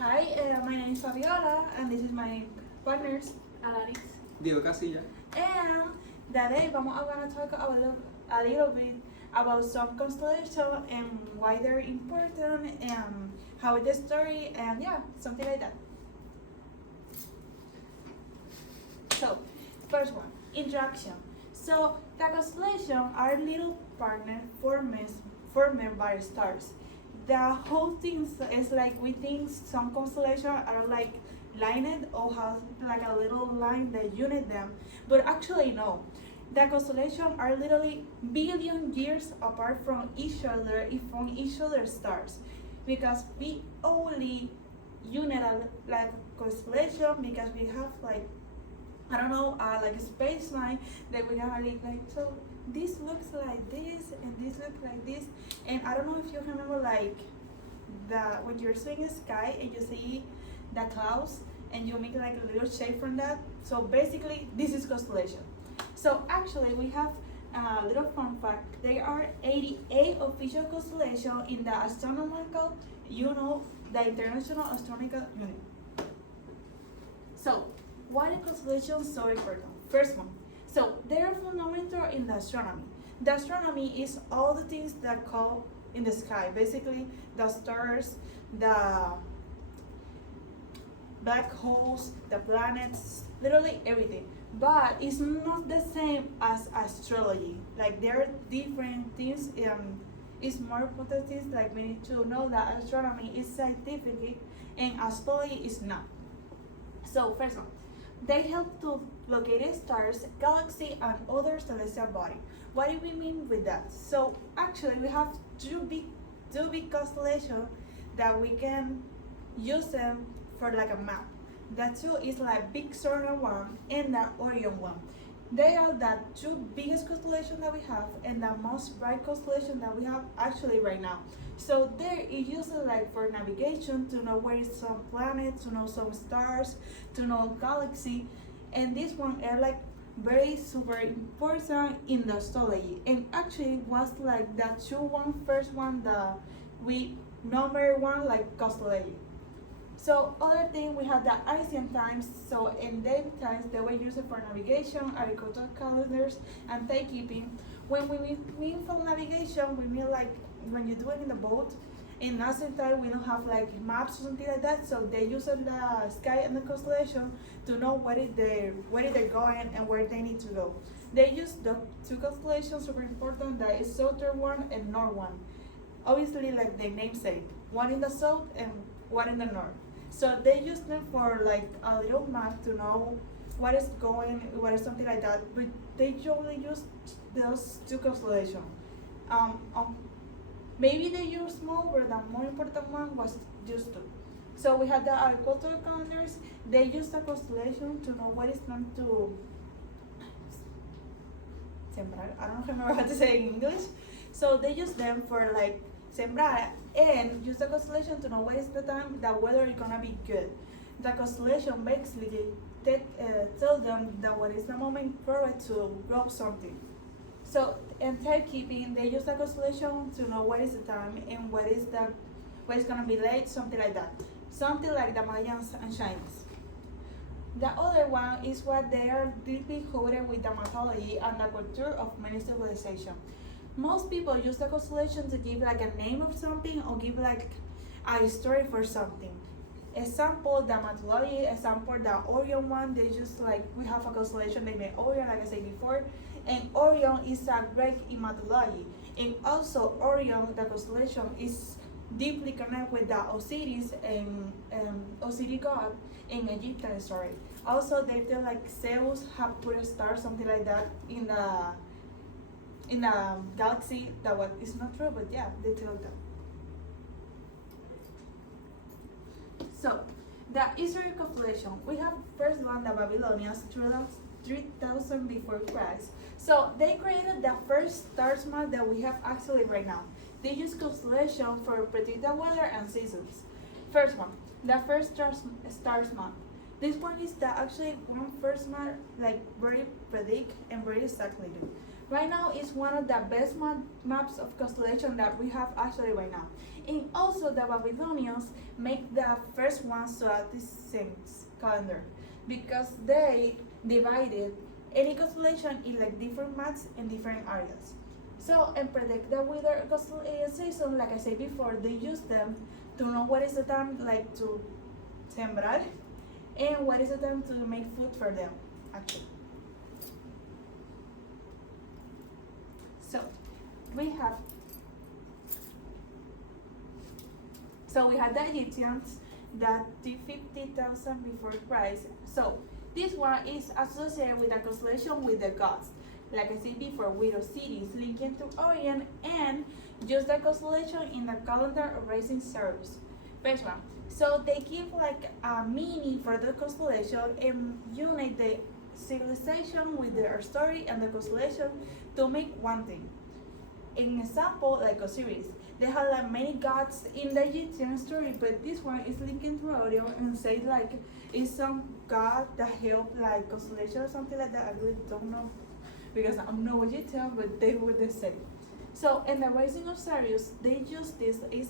Hi, my name is Fabiola, and this is my partners, Alaris. Diego Casilla. And today vamos a gonna talk a little bit about some constellation and why they're important and how the story and yeah, something like that. So, first one, introduction. So, the constellation are little partner formed by stars. The whole thing is like we think some constellations are like lined or have like a little line that unite them, but actually no. The constellations are literally billion years apart from each other stars, because we only unite like constellation because we have like I don't know, like a space line that we have like so this looks like this and this looks like this, and I don't know if you remember like the when you're seeing the sky and you see the clouds and you make like a little shape from that. So basically, this is constellation. So actually, we have a little fun fact. There are 88 official constellations in the astronomical, the International Astronomical Union. So, why are constellations so important? First one, so they are fundamental in the astronomy. The astronomy is all the things that go in the sky, basically the stars, the black holes, the planets, literally everything. But it's not the same as astrology. Like there are different things. It's more important things. Like we need to know that astronomy is scientific and astrology is not. So first one, they help to locate stars, galaxies, and other celestial bodies. What do we mean with that? So actually, we have two big constellations that we can use them for like a map. The two is like Big Sur one and the Orion one. They are the two biggest constellations that we have and the most bright constellation that we have actually right now. So there it uses like for navigation to know where is some planets, to know some stars, to know galaxy, and this one are like very super important in the astrology. And actually was like the first one that we number one like constellation. So other thing we have the ancient times. So in them times they were used for navigation, agricultural calendars, and timekeeping. When we mean for navigation, we mean like when you do it in the boat. In ancient time we don't have like maps or something like that. So they use the sky and the constellation to know where they're going and where they need to go. They use the two constellations super important. That is southern one and north one. Obviously, like the name say, one in the south and one in the north. So they use them for like a little map to know what is going, what is something like that. But they usually use those two constellations. Maybe they use more, but the more important one was just two. So we had the agricultural calendars. They use the constellation to know what is going to sembrar. I don't remember how to say it in English. So they use them for like sembrar and use the constellation to know what is the time the weather is gonna be good. The constellation basically tell them that what is the moment for it to grow something. So in timekeeping, they use the constellation to know what is the time and what is gonna be late, something like that. Something like the Mayans and Chinese. The other one is what they are deeply rooted with the mythology and the culture of many civilizations. Most people use the constellation to give like a name of something or give like a story for something. Example, the mythology, example, the Orion one, they just like, we have a constellation named Orion, like I said before, and Orion is a Greek in mythology. And also Orion, the constellation, is deeply connected with the Osiris and Osiris god in Egyptian story. Also, they feel like Zeus have put a star, something like that, in the galaxy. That what is not true, but yeah, they tell that. So, the Israel constellation, we have first one, the Babylonians, 3000 before Christ. So they created the first star map that we have actually right now. They use constellation for predict the weather and seasons. First one, the first stars map. This one is the actually one first map like very predict and very exactly. Right now, it's one of the best maps of constellation that we have actually right now. And also, the Babylonians make the first ones to add this same calendar because they divided any constellation in like different maps in different areas. So, and predict the weather season, like I said before, they use them to know what is the time like to sembrar and what is the time to make food for them, actually. So we have we had the Egyptians that did 50,000 before Christ. So this one is associated with a constellation with the gods. Like I said before, with cities linking to Orion and just the constellation in the calendar of rising stars. First one. So they give like a meaning for the constellation and unite the civilization with their story and the constellation to make one thing. An example, like Osiris, they have like many gods in the Egyptian story, but this one is linked to Orion and say like it's some god that help like constellation or something like that. I really don't know because I'm not Egyptian, but they would say. So in the rising of Sirius, they use this is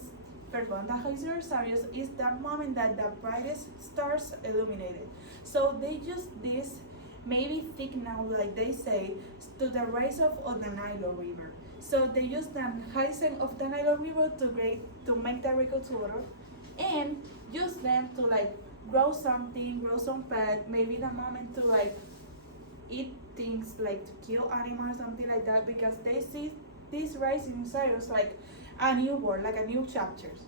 first one. The rising of Sirius is the moment that the brightest stars illuminated. So they use this maybe signal, like they say, to the rise of the Nile River. So they use the rising of the Nile River to make the agriculture and use them to like grow something, grow some pet, maybe the moment to like eat things like to kill animals, something like that, because they see this rising Cyrus like a new world, like a new chapters.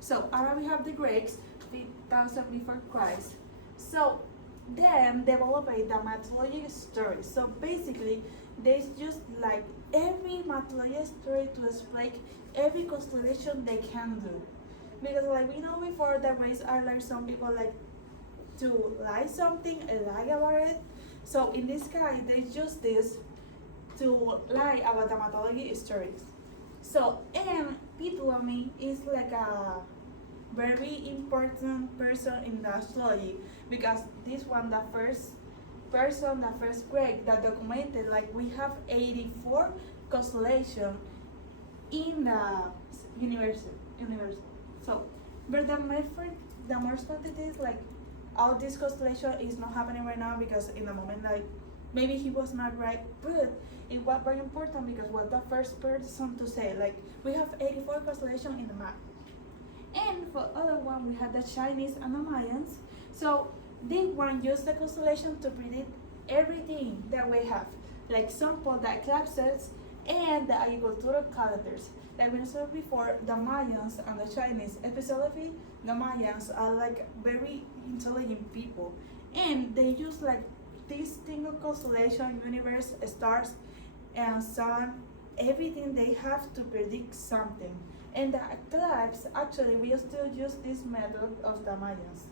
So we have the Greeks, 3,000 before Christ. So then develop the mythology story. So basically, they just like every mythology story to explain every constellation they can do. Because like we know before, the race are like some people like to lie something and lie about it. So in this case, they use this to lie about the mythology stories. So and Ptolemy is like a very important person in the astrology because this one the first person, the first Greek that documented like we have 84 constellations in the universe. So but the more important is like all this constellation is not happening right now because in the moment like maybe he was not right, but it was very important because what the first person to say like we have 84 constellations in the map. And for other one we had the Chinese and the Mayans. So they one use the constellation to predict everything that we have, like example the eclipses and the agricultural calendars. Like we said before, the Mayans and the Chinese, especially the Mayans are like very intelligent people, and they use like this single constellation, universe, stars, and sun, everything they have to predict something. And the eclipse, actually, we still use this method of the Mayans.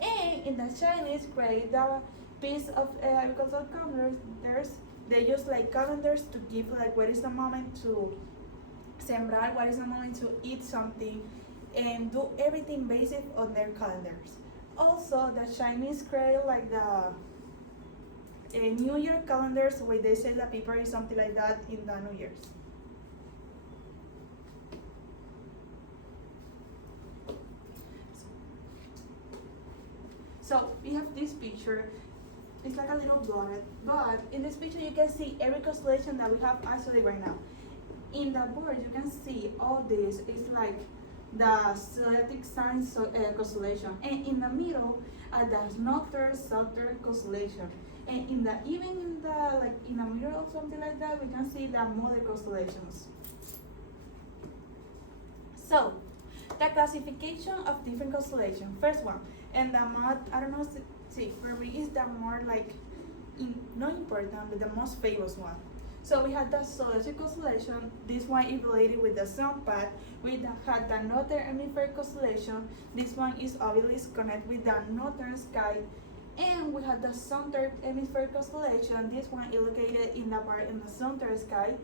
And in the Chinese, create the piece of agricultural calendars. They use like calendars to give like what is the moment to sembrar, what is the moment to eat something, and do everything based on their calendars. Also, the Chinese create like the New Year calendars where they say that people is something like that in the New Year's. So we have this picture. It's like a little blurred, but in this picture you can see every constellation that we have actually right now. In the board you can see all this is like the zodiac signs constellation, and in the middle the northern southern constellation, and in the even in the like in the middle or something like that we can see the mother constellations. So the classification of different constellations. First one, and the more I don't know. See, for me is the more like not important, but the most famous one. So we had the Zodiac constellation. This one is related with the sun path. We had the northern hemisphere constellation. This one is obviously connected with the northern sky. And we had the southern hemisphere constellation. This one is located in the part in the southern sky.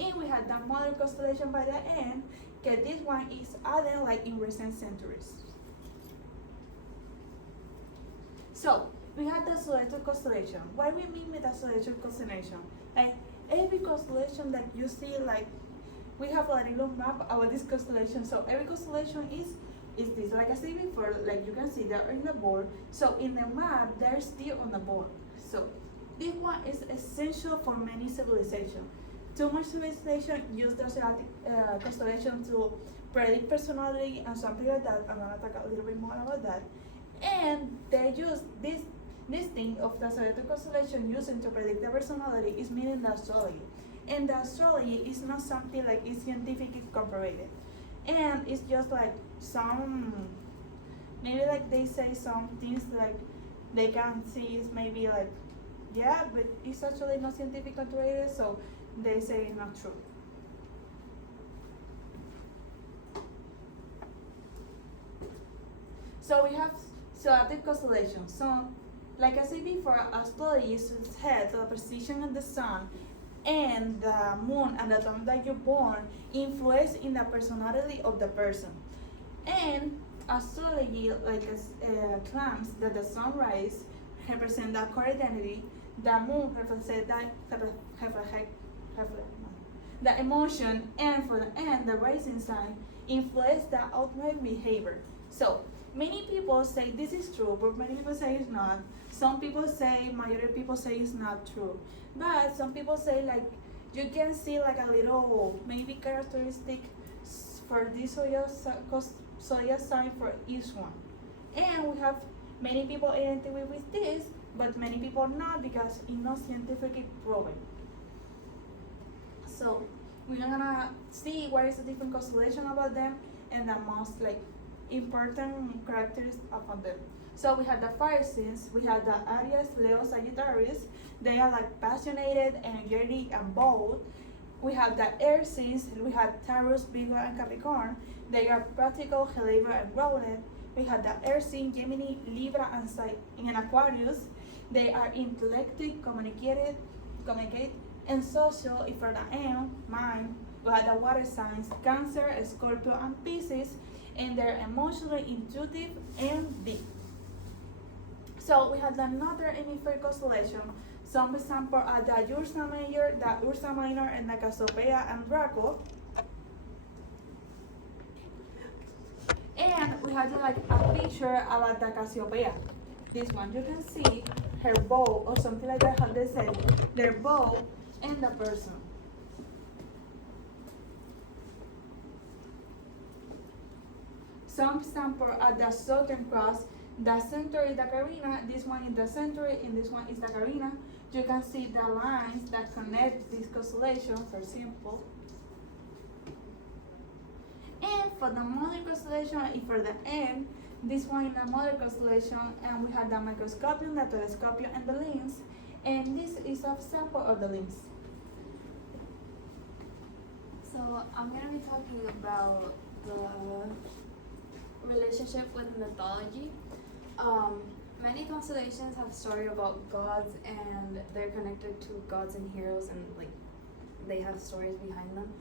And we had the mother constellation by the end. Okay, this one is added like in recent centuries. So we have the solar constellation. What we mean with the solar constellation? Like every constellation that you see, like we have a little map about this constellation. So every constellation is this. Like I said before, like you can see they're in the board. So in the map, they're still on the board. So this one is essential for many civilizations. Too much civilization use the zodiac constellation to predict personality and something like that. I'm gonna talk a little bit more about that. And they use this thing of the zodiac constellation using to predict the personality is meaning the astrology. And the astrology is not something like it's scientifically comprobated. And it's just like some maybe like they say some things like they can see is maybe like yeah, but it's actually not scientifically comprobated, so they say it's not true. So we have zodiac constellation. So, like I said before, astrology is head to the position of the sun and the moon and the time that you're born influence in the personality of the person. And astrology claims that the sunrise represents the core identity, the moon represents the emotion, and for the end, the rising sign influence the outward behavior. So many people say this is true, but many people say it's not. Some people say, majority of people say it's not true. But some people say like you can see like a little maybe characteristic for this zodiac sign for each one. And we have many people identify with this, but many people not because it's not scientifically proven. So we're gonna see what is the different constellation about them and the most like important characteristics about them. So we have the fire signs, we have the Aries, Leo, Sagittarius. They are like passionate, energetic, and bold. We have the air signs, we have Taurus, Virgo, and Capricorn. They are practical, reliable, and grounded. We have the air sign, Gemini, Libra, and Aquarius. They are intellectual, communicate, and social. If for the M, mind, we have the water signs, Cancer, Scorpio, and Pisces, and they're emotionally intuitive and deep. So we have another hemisphere constellation. Some examples are the Ursa Major, the Ursa Minor, and the Cassiopeia and Draco. And we have like a picture about the Cassiopeia. This one you can see her bow or something like that, how they say their bow and the person. Some examples are the Southern Cross, the center is the Carina, this one is the center, and this one is the Carina. You can see the lines that connect these constellations, for example. And for the mother constellation, and for the M, this one is the mother constellation, and we have the microscopium, the telescopium, and the lens. And this is a sample of the lens. So I'm going to be talking about the relationship with mythology. Many constellations have story about gods, and they're connected to gods and heroes, and like they have stories behind them.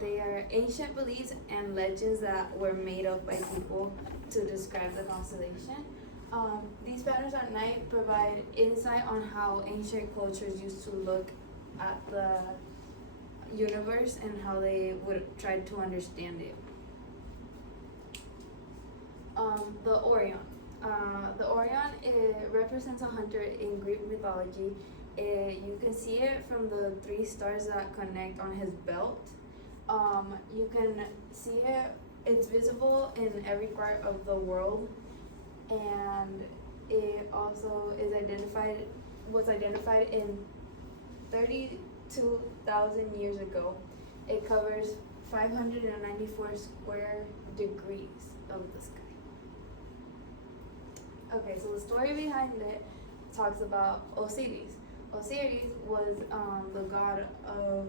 They are ancient beliefs and legends that were made up by people to describe the constellation. These patterns at night provide insight on how ancient cultures used to look at the universe and how they would try to understand it. The Orion. The Orion, it represents a hunter in Greek mythology. You can see it from the 3 stars that connect on his belt. You can see it, it's visible in every part of the world, and it also was identified in 32,000 years ago. It covers 594 square degrees of the sky. Okay, so the story behind it talks about Osiris. Osiris was the god of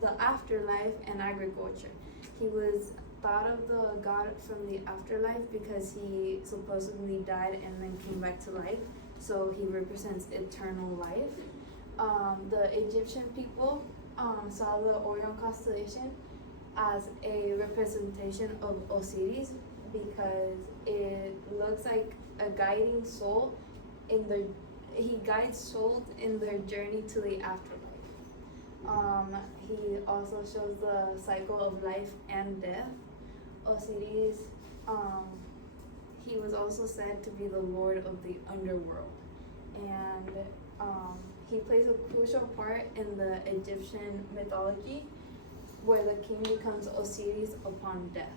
the afterlife and agriculture. He was thought of the god from the afterlife because he supposedly died and then came back to life. So he represents eternal life. The Egyptian people saw the Orion constellation as a representation of Osiris because it looks like a guiding soul in their he guides souls in their journey to the afterlife. He also shows the cycle of life and death. Osiris, he was also said to be the lord of the underworld, and he plays a crucial part in the Egyptian mythology, where the king becomes Osiris upon death.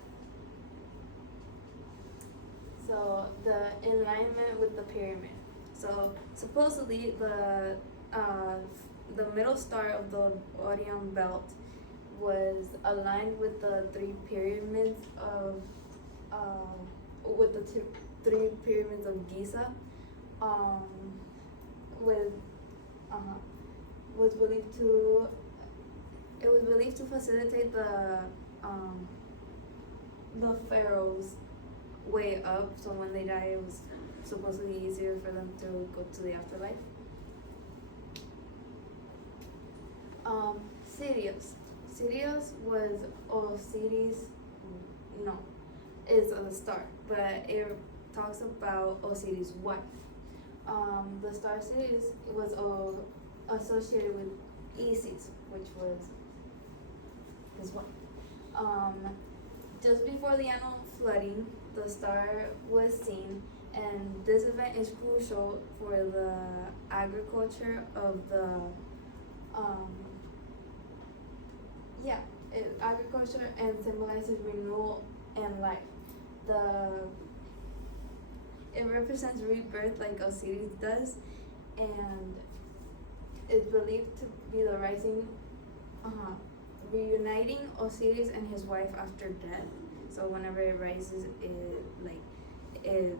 So the alignment with the pyramid. So supposedly the middle star of the Orion belt was aligned with the three pyramids of three pyramids of Giza, with was believed to it was believed to facilitate the pharaoh's way up. So when they die, it was supposedly easier for them to go to the afterlife. Sirius was Osiris. No, is a star, but it talks about Osiris' wife. The star Sirius was associated with Isis, which was his wife. Just before the annual flooding, the star was seen, and this event is crucial for the agriculture of the agriculture, and symbolizes renewal and life. It represents rebirth like Osiris does, and is believed to be the rising, reuniting Osiris and his wife after death. So whenever it rises, it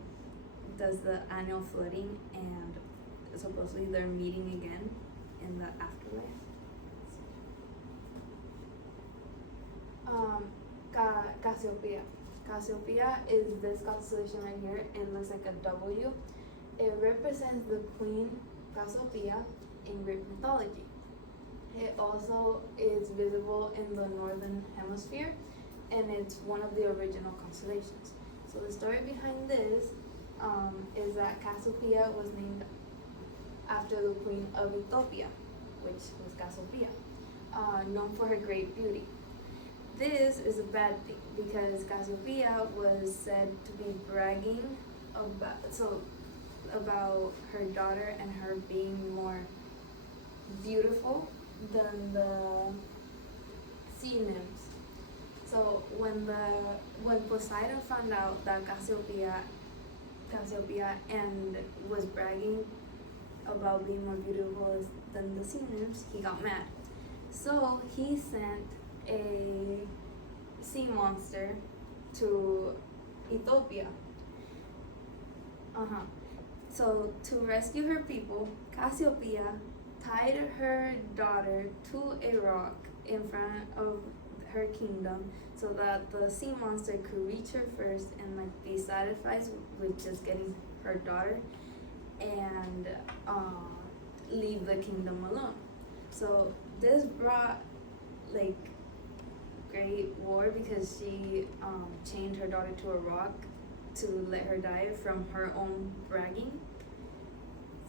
does the annual flooding, and supposedly they're meeting again in the afterlife. Cassiopeia. Cassiopeia is this constellation right here. It looks like a W. It represents the queen Cassiopeia in Greek mythology. It also is visible in the northern hemisphere, and it's one of the original constellations. So the story behind this is that Cassiopeia was named after the queen of Ethiopia, which was Cassiopeia, known for her great beauty. This is a bad thing because Cassiopeia was said to be bragging about her daughter and her being more beautiful than the sea nymphs. So when Poseidon found out that Cassiopeia and was bragging about being more beautiful than the sea nymphs, he got mad. So he sent a sea monster to Ethiopia. So to rescue her people, Cassiopeia tied her daughter to a rock in front of her kingdom so that the sea monster could reach her first and be satisfied with just getting her daughter and leave the kingdom alone. So this brought great war because she chained her daughter to a rock to let her die from her own bragging.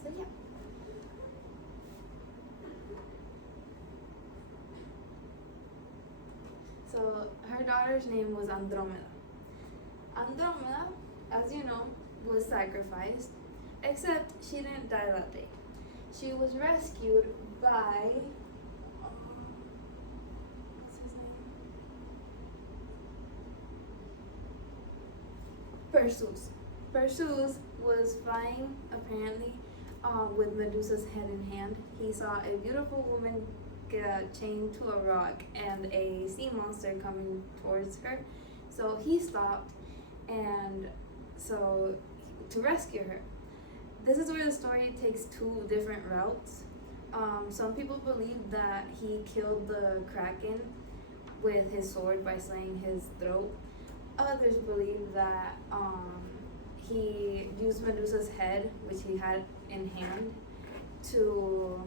So yeah. So her daughter's name was Andromeda. Andromeda, as you know, was sacrificed, except she didn't die that day. She was rescued by what's his name? Perseus. Perseus was flying apparently with Medusa's head in hand. He saw a beautiful woman get chained to a rock and a sea monster coming towards her. So he stopped and to rescue her. This is where the story takes two different routes. Some people believe that he killed the Kraken with his sword by slaying his throat. Others believe that he used Medusa's head, which he had in hand, to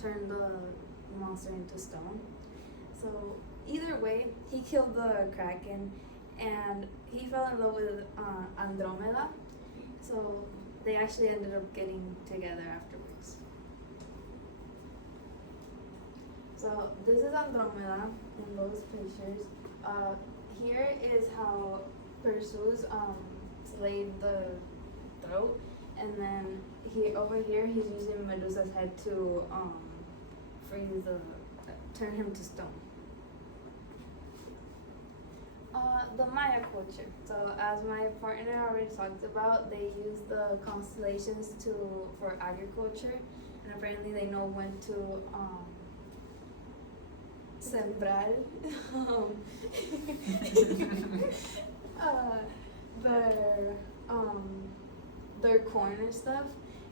turn the monster into stone. So either way, he killed the Kraken, and he fell in love with Andromeda, So they actually ended up getting together afterwards. So this is Andromeda in those pictures. Here is how Perseus slayed the throat, and then over here he's using Medusa's head to freeze turn him to stone. The Maya culture. So as my partner already talked about, they use the constellations for agriculture, and apparently they know when to sembrar uh, their corn and stuff.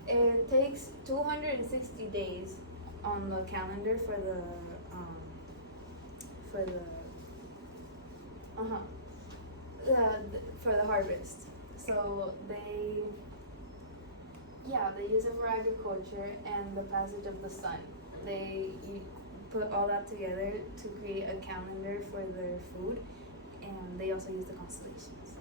It takes 260 days on the calendar for the for the harvest. So they use it for agriculture and the passage of the sun. They put all that together to create a calendar for their food, and they also use the constellations.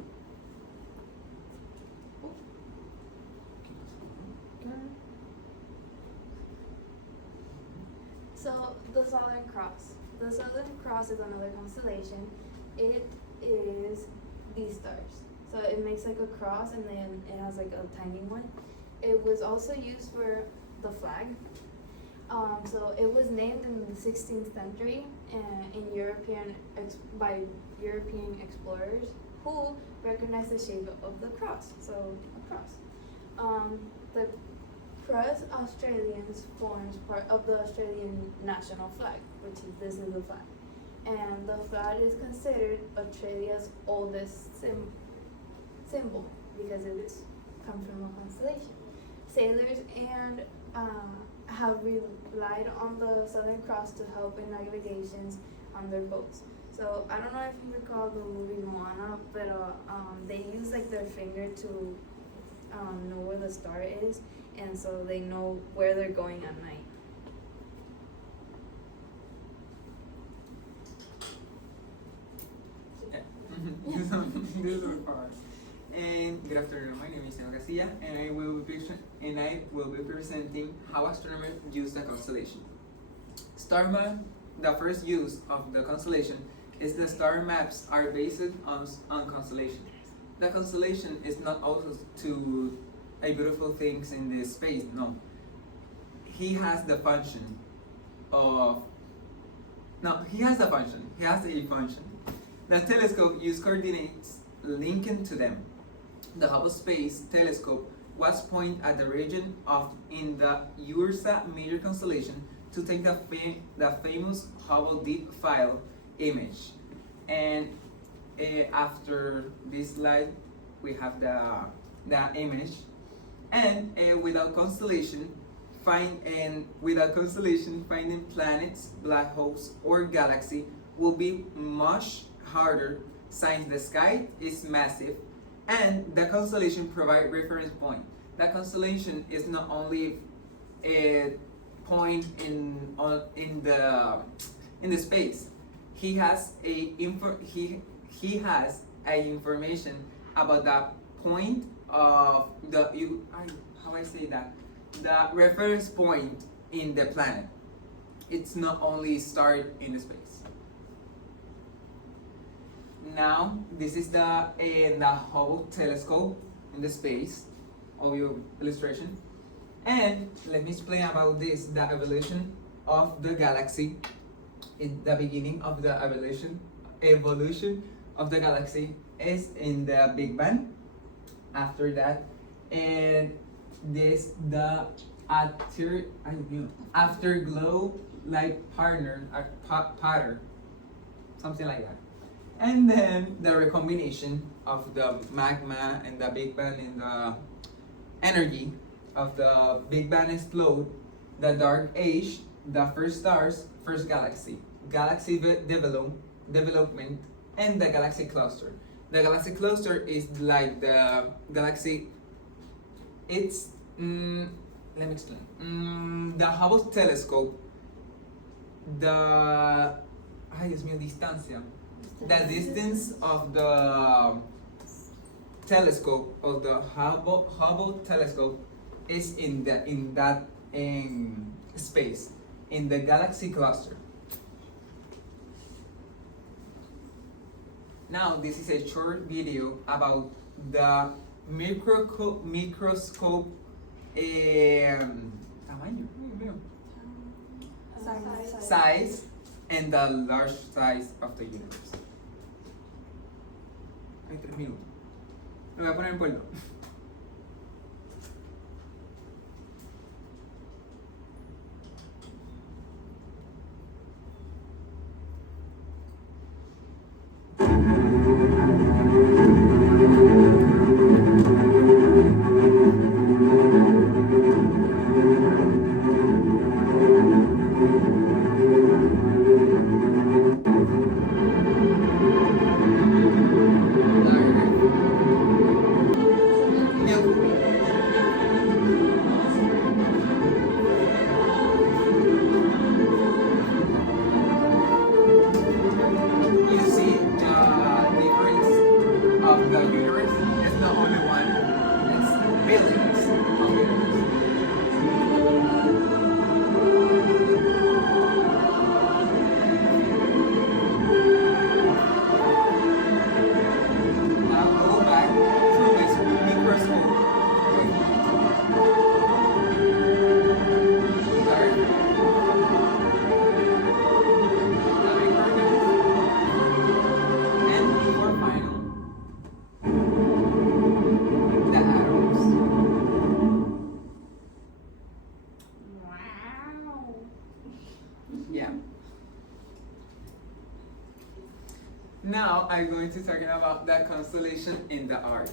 So the Southern Cross. The Southern Cross is another constellation. It is these stars. So it makes like a cross, and then it has like a tiny one. It was also used for the flag. So it was named in the 16th century by European explorers who recognized the shape of the cross. So a cross. The cross Australians forms part of the Australian national flag, this is the flag. And the flag is considered Australia's oldest symbol because it's come from a constellation. Sailors and have relied on the Southern Cross to help in navigations on their boats. So I don't know if you recall the movie Moana, but they use like their finger to know where the star is, and so they know where they're going at night. This is far. And good afternoon. My name is Sam Garcia, and I will be presenting how astronomers use the constellation. Star map. The first use of the constellation is the star maps are based on constellation. The constellation is not also to a beautiful things in the space. No, he has the function of. No, he has a function. He has a function. The telescope uses coordinates linking to them. The Hubble Space Telescope was pointed at the region in the Ursa Major constellation to take the famous Hubble Deep Field image. And after this slide, we have the image. And without constellation, finding planets, black holes, or galaxy will be much harder since the sky is massive and the constellation provide reference point. The constellation is not only a point in the space. He has he has a information about the point of the reference point in the planet. It's not only star in the space. Now this is the Hubble telescope in the space of your illustration, and let me explain about this, the evolution of the galaxy. In the beginning of the evolution of the galaxy is in the Big Bang. After that, and this the afterglow like pattern, something like that. And then the recombination of the magma and the Big Bang and the energy of the Big Bang explode, the dark age, the first stars, first galaxy development, and the galaxy cluster. The galaxy cluster is like the galaxy. It's let me explain. The Hubble telescope. The ay Dios mío, distancia. The distance of the telescope of the Hubble telescope is in that space in the galaxy cluster. Now this is a short video about the microscope tamaño, size and the large size of the universe. Hay 3 minutos. Lo voy a poner en puerto. Now I'm going to talk about the constellation in the art.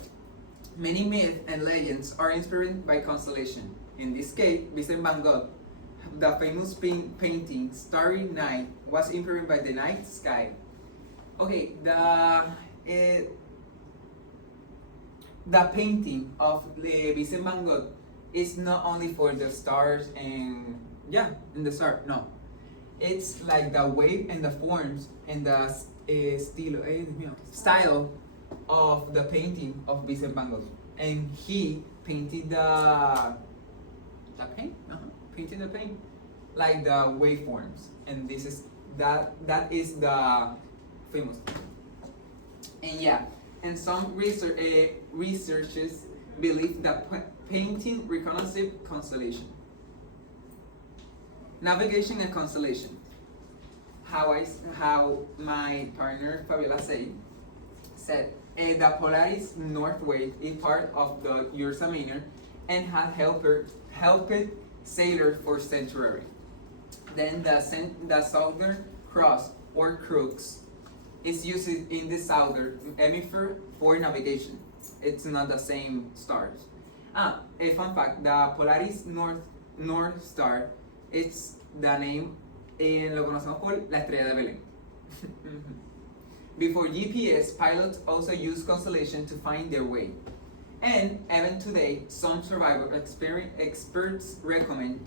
Many myths and legends are inspired by constellation. In this case, Vincent van Gogh, the famous painting Starry Night was inspired by the night sky. Okay, the painting of Vincent van Gogh is not only for the stars and in the star. No, it's like the wave and the forms and the style of the painting of Vincent van Gogh, and he painted the paint, painted the paint like the waveforms, and this is that is the famous. And some researchers believe that painting reconnaissance constellation. Navigation and constellation. How my partner Fabiola said the Polaris North Wave is part of the Ursa Minor and has helped sailors for centuries. Then the Southern Cross or Crux is used in the southern hemisphere for navigation. It's not the same stars. A fun fact: the Polaris North Star, it's the name. Lo conocemos por la estrella de Belén. Before GPS, pilots also used constellation to find their way. And even today, some survival experts recommend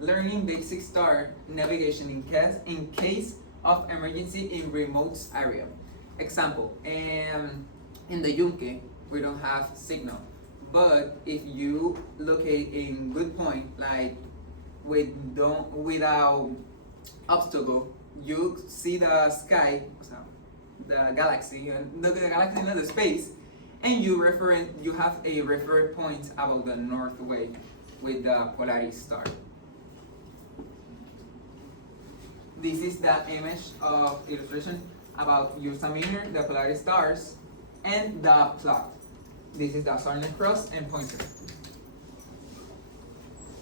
learning basic star navigation in case of emergency in remote area. Example, in the Yunque, we don't have signal. But if you locate in good point, like without obstacle, you see the sky, the galaxy, not the space, and you have a reference point about the North Wave with the Polaris star. This is the image of illustration about Ursa Minor, the Polaris stars, and the plot. This is the Southern Cross and Pointer.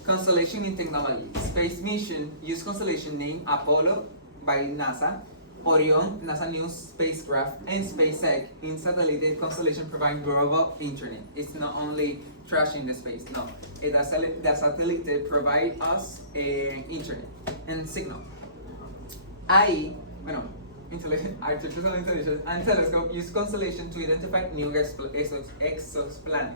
Constellation in technology. Space mission use constellation named Apollo by NASA, Orion, NASA new spacecraft, and SpaceX in satellite constellation provide global internet. It's not only trash in the space, no. The satellite provide us internet and signal. Artificial intelligence and telescope use constellation to identify new exoplanets.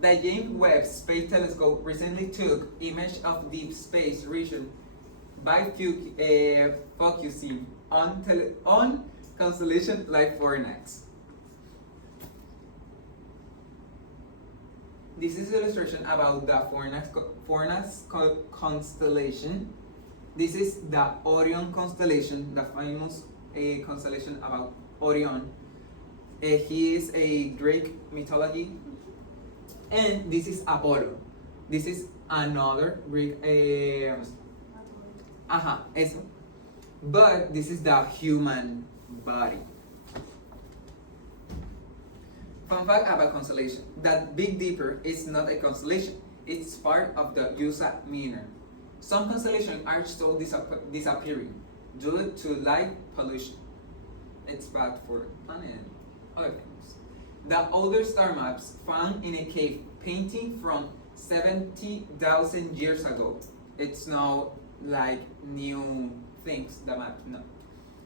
The James Webb Space Telescope recently took image of deep space region by focusing on constellation like Fornax. this is illustration about the constellation. This is the Orion constellation, the famous constellation about Orion. He is a Greek mythology, and this is Apollo. This is another Greek. Eso. But this is the human body. Fun fact about constellation: that Big Dipper is not a constellation; it's part of the USA Minor. Some constellations are still disappearing due to light pollution. It's bad for the planet and other things. The older star maps found in a cave painting from 70,000 years ago. It's now like new things, the map, no.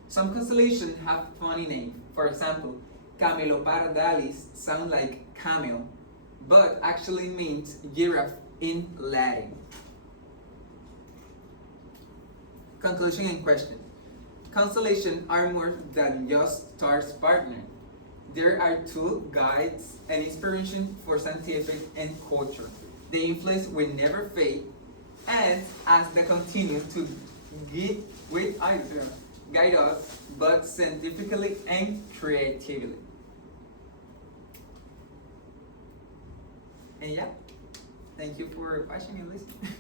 Some constellations have funny names. For example, Camelopardalis sound like camel, but actually means giraffe in Latin. Conclusion and question. Constellations are more than just stars partner. There are tools, guides, and inspiration for scientific and culture. The influence will never fade, and as they continue to guide us, both scientifically and creatively. And yeah, thank you for watching and listening.